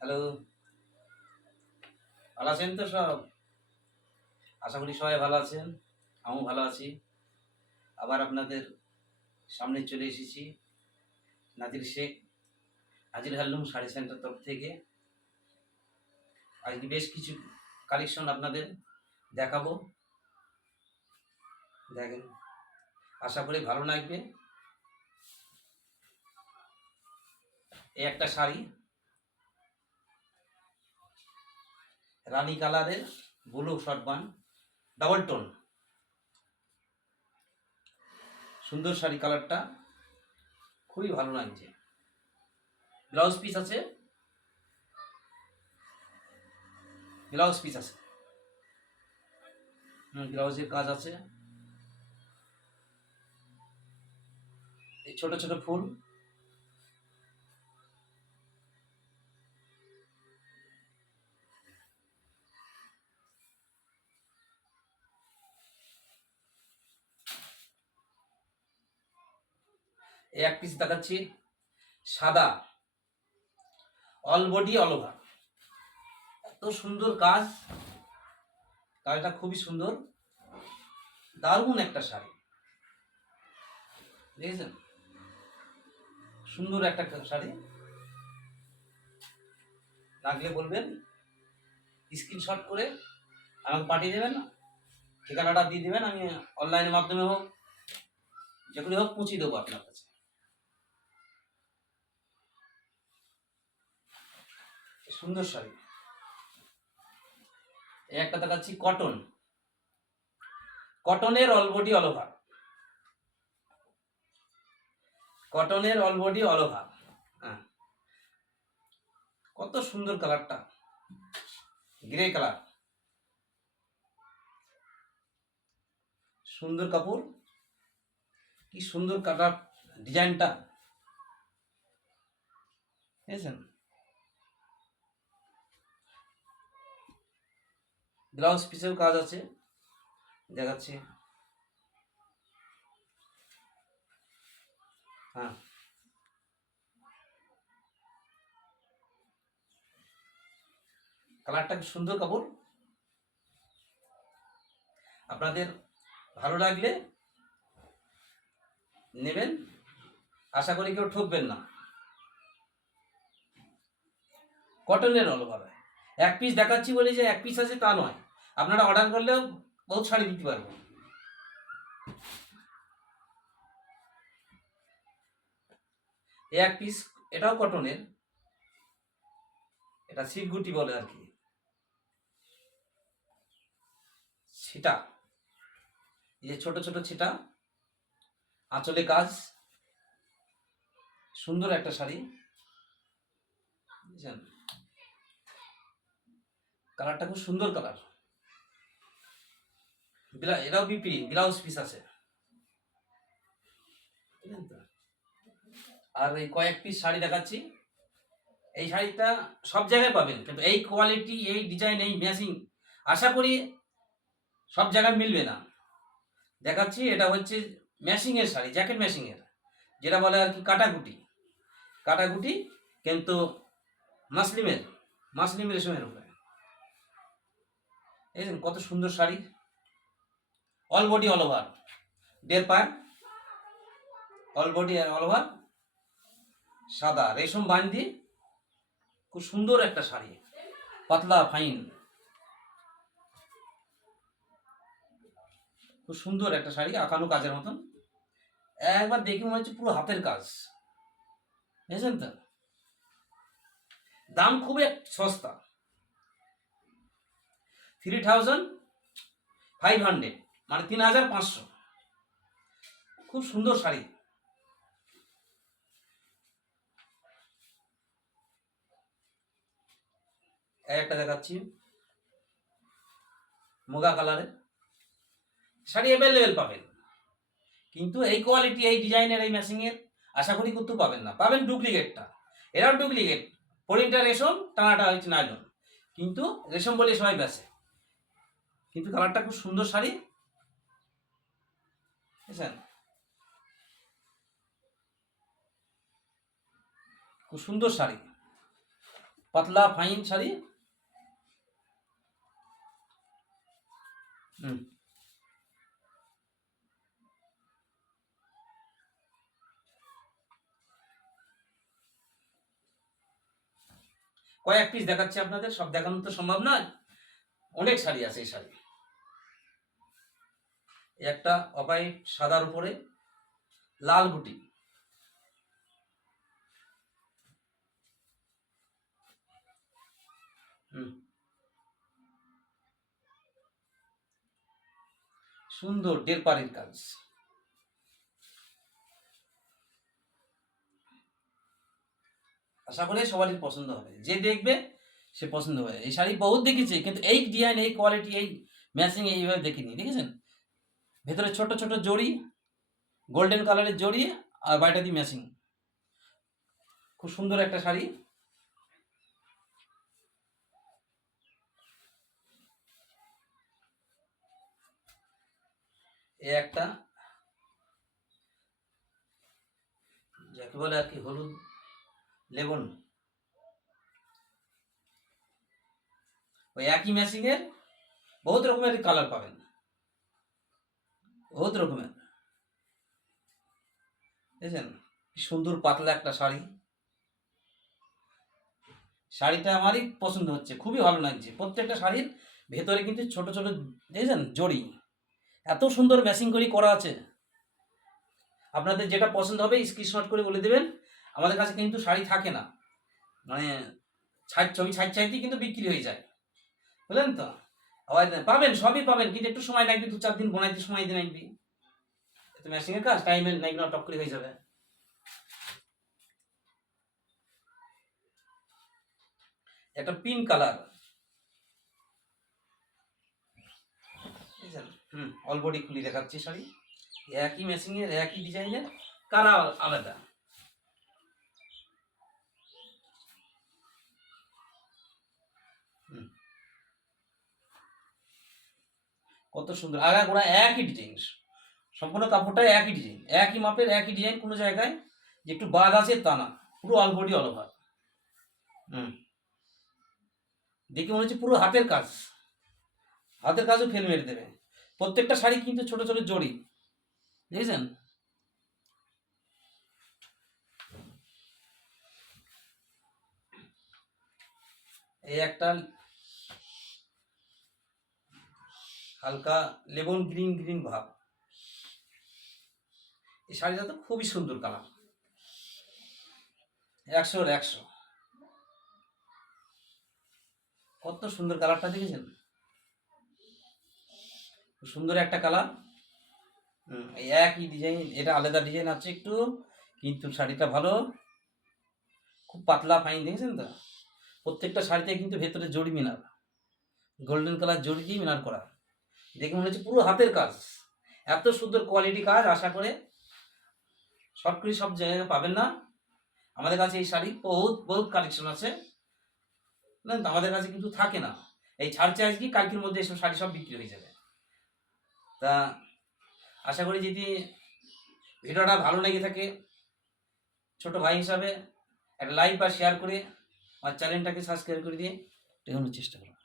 Hello, ভালো আছেন তো সব? আশা করি সবাই ভালো আছেন। আমিও ভালো আছি। আবার আপনাদের সামনে চলে এসেছি নাজির শেখ, নাজির হ্যান্ডলুম শাড়ি সেন্টার তরফ থেকে। আজকে বেশ কিছু কালেকশন আপনাদের দেখাবো। দেখেন, আশা করি ভালো লাগবে। এই একটা শাড়ি রানী কালারের, ব্লু শর্টবান, ডাবল টোন, সুন্দর শাড়ি। কালারটা খুবই ভালো লাগছে। ব্লাউজ পিস আছে, ব্লাউজ পিস আছে, ব্লাউজের কাজ আছে। এই ছোট ছোট ফুল, এই এক পিস দেখাচ্ছি সাদা, অল বডি অল ওভার। এত সুন্দর কাজ, কাজটা খুবই সুন্দর, দারুণ একটা শাড়ি। দেখেছেন, সুন্দর একটা শাড়ি। লাগলে বলবেন, স্ক্রিনশট করে আমাকে পাঠিয়ে দেবেন, ঠিকানাটা দিয়ে দেবেন। আমি অনলাইনের মাধ্যমে হোক, যেগুলি হোক, পৌঁছে দেবো আপনার কাছে। সুন্দর শাড়ি। এই একটা দেখাচ্ছি কটন, কটনের অল বডি অল ওভার, কটনের অল বডি অল ওভার। হ্যাঁ, কত সুন্দর কালারটা, গ্রে কালার, সুন্দর কাপড়, কি সুন্দর কালার ডিজাইনটা। বুঝেছেন, ব্লাউজ পিসেও কাজ আছে, দেখাচ্ছি। হ্যাঁ, কালারটা কি সুন্দর কাপড়। আপনাদের ভালো লাগলে নেবেন, আশা করি কেউ ঠকবেন না। কটনের অল ওভার। এক পিস দেখাচ্ছি বলে যে এক পিস আছে তা নয়, আপনারা অর্ডার করলেও বহুত শাড়ি দিতে পারবেন। এক পিস, এটাও কটনের, এটা সিটগুটি বলে আর কি, ছিটা, এই যে ছোট ছোট ছিটা, আঁচলে কাজ, সুন্দর একটা শাড়ি। বুঝছেন, কালারটা খুব সুন্দর কালার। এটাও বিপি, ব্লাউজ পিস আছে। আর এই কয়েক পিস শাড়ি দেখাচ্ছি। এই শাড়িটা সব জায়গায় পাবেন, কিন্তু এই কোয়ালিটি, এই ডিজাইন, এই ম্যাচিং আশা করি সব জায়গায় মিলবে না। দেখাচ্ছি, এটা হচ্ছে ম্যাচিংয়ের শাড়ি, জ্যাকেট ম্যাচিংয়ের, যেটা বলে আর কি কাটাকুটি, কাটাকুটি, কিন্তু মাসলিমের, মাসলিম রেশমের উপরে। এই কত সুন্দর sari, all body all over, দেড় পায়, অল বডি অল ওভার, সাদা রেশম বান্দি, খুব সুন্দর একটা শাড়ি, পাতলা ফাইন, খুব সুন্দর একটা শাড়ি, আঁকানো কাজের মতন। একবার দেখে মনে হচ্ছে পুরো হাতের কাজ। বুঝেছেন তো, দাম খুবই সস্তা, 3500, মানে 3500। খুব সুন্দর শাড়ি। একটা দেখাচ্ছি মুগা কালারের শাড়ি, অ্যাভেলেবেল পাবেন, কিন্তু এই কোয়ালিটি, এই ডিজাইনের, এই ম্যাচিংয়ের আশা করি কিন্তু পাবেন না। পাবেন ডুপ্লিকেটটা, এরাও ডুপ্লিকেট, পরিণটা রেশম, টানাটা হচ্ছে নাইলন, কিন্তু রেশম বলে সবাই বেছে, কিন্তু কালারটা খুব সুন্দর শাড়ি। বুঝছেন, খুব সুন্দর শাড়ি, পাতলা ফাইন শাড়ি। হুম, কয়েক পিস দেখাচ্ছি আপনাদের, সব দেখানো তো সম্ভব নয়, অনেক শাড়ি আছে এই শাড়ি। এই একটা অপাইট সাদার উপরে লাল গুটি, হুম, সুন্দর ডেরপারির কাজ। আশা করি সবারই পছন্দ হবে, যে দেখবে সে পছন্দ হবে। এই শাড়ি বহুত দেখেছি, কিন্তু এই ডিজাইন, এই কোয়ালিটি, এই ম্যাচিং এইভাবে দেখিনি, দেখেছেন? ভেতরে ছোট ছোট জড়ি, গোল্ডেন কালারের জড়ি, আর বাইটা দিয়ে ম্যাচিং, খুব সুন্দর একটা শাড়ি। এ একটা যাকে বলে আর কি হলুদ লেবন, ওই একই ম্যাচিং এর বহুত রকমের কালার পাবেন, বহুত রকমের। দেখেছেন কি সুন্দর পাতলা একটা শাড়ি। শাড়িটা আমারই পছন্দ হচ্ছে, খুবই ভালো লাগছে। প্রত্যেকটা শাড়ির ভেতরে কিন্তু ছোট ছোট, দেখেছেন, জড়ি, এত সুন্দর ম্যাচিং করে করা আছে। আপনাদের যেটা পছন্দ হবে স্ক্রিনশট করে বলে দেবেন। আমাদের কাছে কিন্তু শাড়ি থাকে না, মানে ছবি ছাড় চাইতেই কিন্তু বিক্রি হয়ে যায়, বুঝলেন তো? আবার পাবেন, সবই পাবেন, কিন্তু একটু সময় লাগবে, 2-4 দিন বোনাইতে সময় দিন লাগবে। তো ম্যাচিং এর কাজ টাইমে নাইট টপ করে হয়ে যাবে। একটা পিঙ্ক কালার, বুঝছেন? অল বডি খুলি দেখাচ্ছি শাড়ি, একই ম্যাচিং এর একই ডিজাইনের, কালার আলাদা। হুম, কত সুন্দর, আগা গোড়া একই ডিজাইন, সম্পূর্ণ কাপড়টা একই ডিজাইন, একই মাপের একই ডিজাইন, কোনো জায়গায় যে একটু বাদ আছে তা না, পুরো অল বডি অল ওভার। হুম, দেখে মনে হচ্ছে পুরো হাতের কাজ, হাতের কাজও ফেল মেরে দেবে। প্রত্যেকটা শাড়ি কিন্তু ছোট ছোট জড়ি, দেখেছেন? এই একটা হালকা লেমন গ্রিন গ্রিন ভাব, এই শাড়িটা তো খুবই সুন্দর কালার, 100-100। কত সুন্দর কালারটা, দেখেছেন? খুব সুন্দর একটা কালার। এই একই ডিজাইন, এটা আলাদা ডিজাইন আছে একটু, কিন্তু শাড়িটা ভালো, খুব পাতলা ফাইন, দেখেছেন তো? প্রত্যেকটা শাড়িতে কিন্তু ভেতরে জড়ি মিনার, গোল্ডেন কালার জড়ি দিয়ে মিনার করা, দেখে মনে হচ্ছে পুরো হাতের কাজ। এত সুন্দর কোয়ালিটি কাজ, আশা করে শর্ট করে সব জায়গায় পাবেন না। আমাদের কাছে এই শাড়ি বহুত বহুত কালেকশন আছে, না আমাদের কাছে কিন্তু থাকে না। এই ছাড়ছে আজকে, কালকের মধ্যে এসব শাড়ি সব বিক্রি হয়ে যাবে। তা আশা করি যদি ভিডিওটা ভালো লেগে থাকে, ছোট ভাই হিসাবে একটা লাইক বা শেয়ার করে আমার চ্যানেলটাকে সাবস্ক্রাইব করে দিয়ে দেখানোর চেষ্টা করুন।